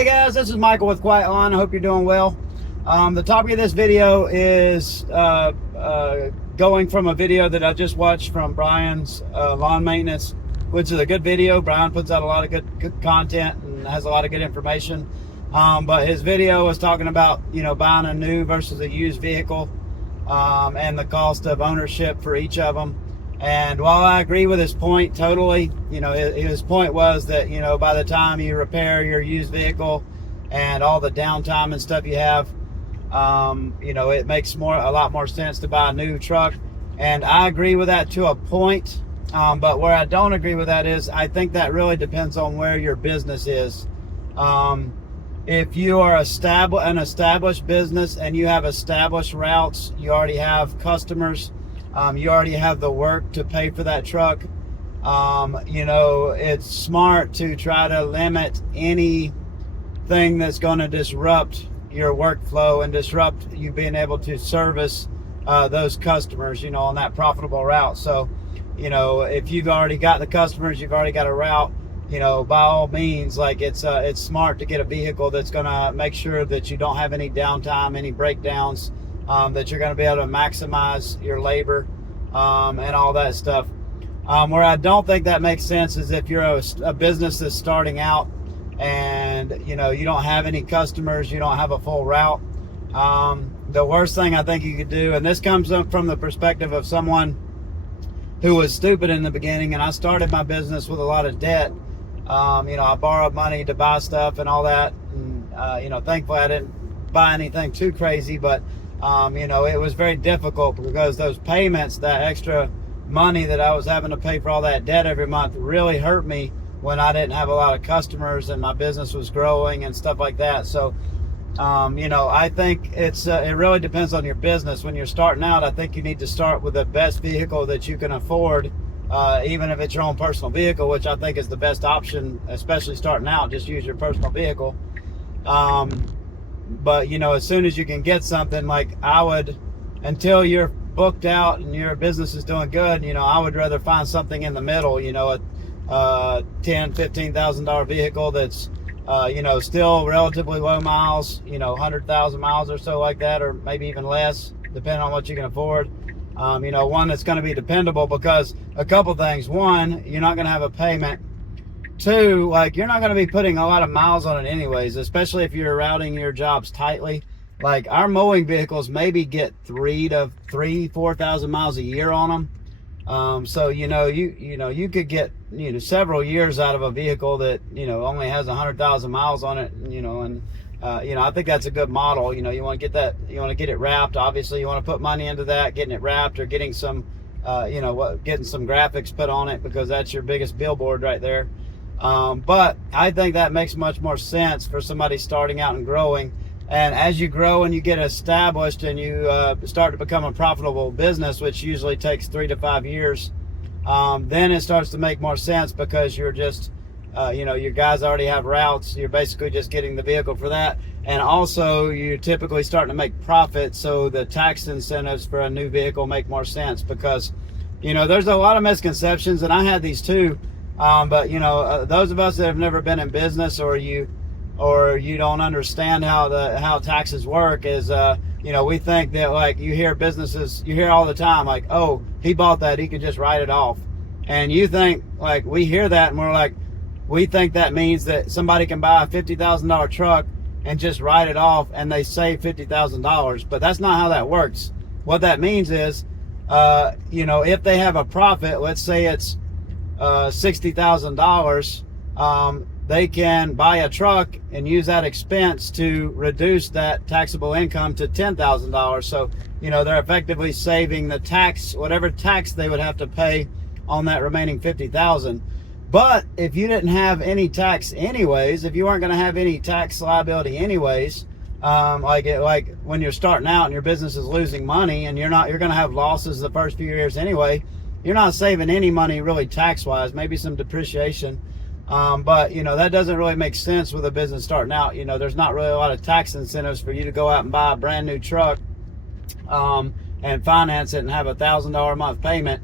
Hey guys, this is Michael with Quiet Lawn. I hope you're doing well. The topic of this video is going from a video that I just watched from Brian's lawn maintenance, which is a good video. Brian puts out a lot of good content and has a lot of good information. But his video was talking about, buying a new versus a used vehicle and the cost of ownership for each of them. And while I agree with his point totally, his point was that, by the time you repair your used vehicle and all the downtime and stuff you have, it makes a lot more sense to buy a new truck. And I agree with that to a point. But where I don't agree with that is I think that really depends on where your business is. If you are an established business and you have established routes, you already have customers, you already have the work to pay for that truck. It's smart to try to limit anything that's going to disrupt your workflow and disrupt you being able to service those customers, on that profitable route. So, if you've already got the customers, you've already got a route, by all means, it's smart to get a vehicle that's going to make sure that you don't have any downtime, any breakdowns, that you're going to be able to maximize your labor and all that stuff. Where I don't think that makes sense is if you're a business that's starting out and you don't have any customers, you don't have a full route. The worst thing I think you could do, and this comes up from the perspective of someone who was stupid in the beginning, and I started my business with a lot of debt. I borrowed money to buy stuff and all that, and thankfully I didn't buy anything too crazy, but it was very difficult because those payments, that extra money that I was having to pay for all that debt every month, really hurt me when I didn't have a lot of customers and my business was growing and stuff like that. So, I think it really depends on your business. When you're starting out, I think you need to start with the best vehicle that you can afford, even if it's your own personal vehicle, which I think is the best option, especially starting out. Just use your personal vehicle. But as soon as you can get something, like I would, until you're booked out and your business is doing good, I would rather find something in the middle, a $10,000-$15,000 vehicle that's still relatively low miles, 100,000 miles or so, like that, or maybe even less, depending on what you can afford. One that's going to be dependable, because a couple things. One, you're not going to have a payment. Two, you're not going to be putting a lot of miles on it anyways, especially if you're routing your jobs tightly. Like our mowing vehicles maybe get 4,000 miles a year on them. So you could get several years out of a vehicle that only has 100,000 miles on it. I think that's a good model. You want to get that. You want to get it wrapped. Obviously, you want to put money into that, getting it wrapped, or getting some, getting some graphics put on it, because that's your biggest billboard right there. But I think that makes much more sense for somebody starting out and growing. And as you grow and you get established and you start to become a profitable business, which usually takes 3 to 5 years, then it starts to make more sense, because you're just, your guys already have routes. You're basically just getting the vehicle for that. And also you're typically starting to make profit. So the tax incentives for a new vehicle make more sense, because, there's a lot of misconceptions, and I had these too. But those of us that have never been in business, or you don't understand how taxes work, is we think that, you hear all the time, oh, he bought that, he could just write it off. And you think, we hear that and we're like, we think that means that somebody can buy a $50,000 truck and just write it off and they save $50,000. But that's not how that works. What that means is, if they have a profit, let's say it's $60,000, they can buy a truck and use that expense to reduce that taxable income to $10,000. So, they're effectively saving the tax, whatever tax they would have to pay on that remaining $50,000. But if you didn't have any tax anyways, if you weren't going to have any tax liability anyways, like when you're starting out and your business is losing money and you're going to have losses the first few years anyway, you're not saving any money really tax-wise, maybe some depreciation. But, that doesn't really make sense with a business starting out. There's not really a lot of tax incentives for you to go out and buy a brand new truck and finance it and have $1,000 a month payment.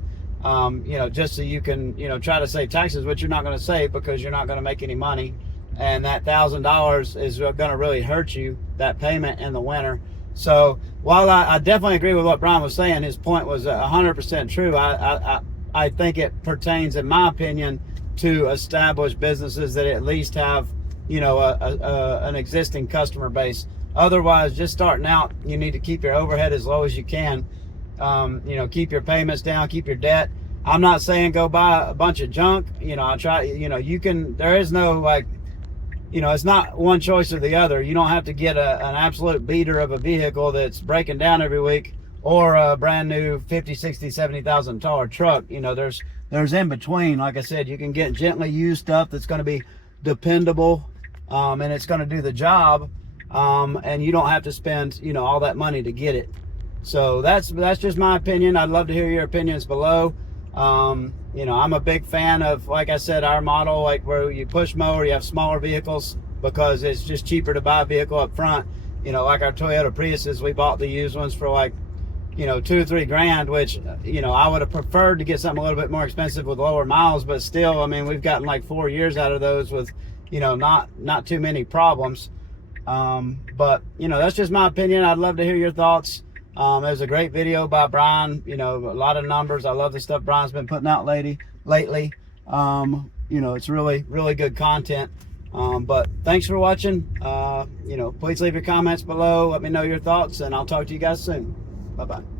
Just so you can, try to save taxes, which you're not going to save because you're not going to make any money. and that $1,000 is going to really hurt you, that payment in the winter. So while I definitely agree with what Brian was saying, his point was 100% true. I think it pertains, in my opinion, to established businesses that at least have, you know, an existing customer base. Otherwise, just starting out, you need to keep your overhead as low as you can. You know, keep your payments down, keep your debt. I'm not saying go buy a bunch of junk. You know, I try, you know, you can, there is no like, you know, it's not one choice or the other. You don't have to get an absolute beater of a vehicle that's breaking down every week, or a brand new 50, 60, 70,000 dollar truck. You know, there's in between. Like I said, you can get gently used stuff that's going to be dependable, and it's going to do the job, and you don't have to spend, you know, all that money to get it. So that's just my opinion. I'd love to hear your opinions below. You know, I'm a big fan of, like I said, our model, like where you push mower, you have smaller vehicles because it's just cheaper to buy a vehicle up front. You know, like our Toyota Priuses, we bought the used ones for like, you know, $2 or $3 grand, which, you know, I would have preferred to get something a little bit more expensive with lower miles, but still, I mean, we've gotten like 4 years out of those with, you know, not too many problems. But, you know, that's just my opinion. I'd love to hear your thoughts. It was a great video by Brian, you know, a lot of numbers. I love the stuff Brian's been putting out lately. You know, it's really, really good content. But thanks for watching. You know, please leave your comments below. Let me know your thoughts, and I'll talk to you guys soon. Bye-bye.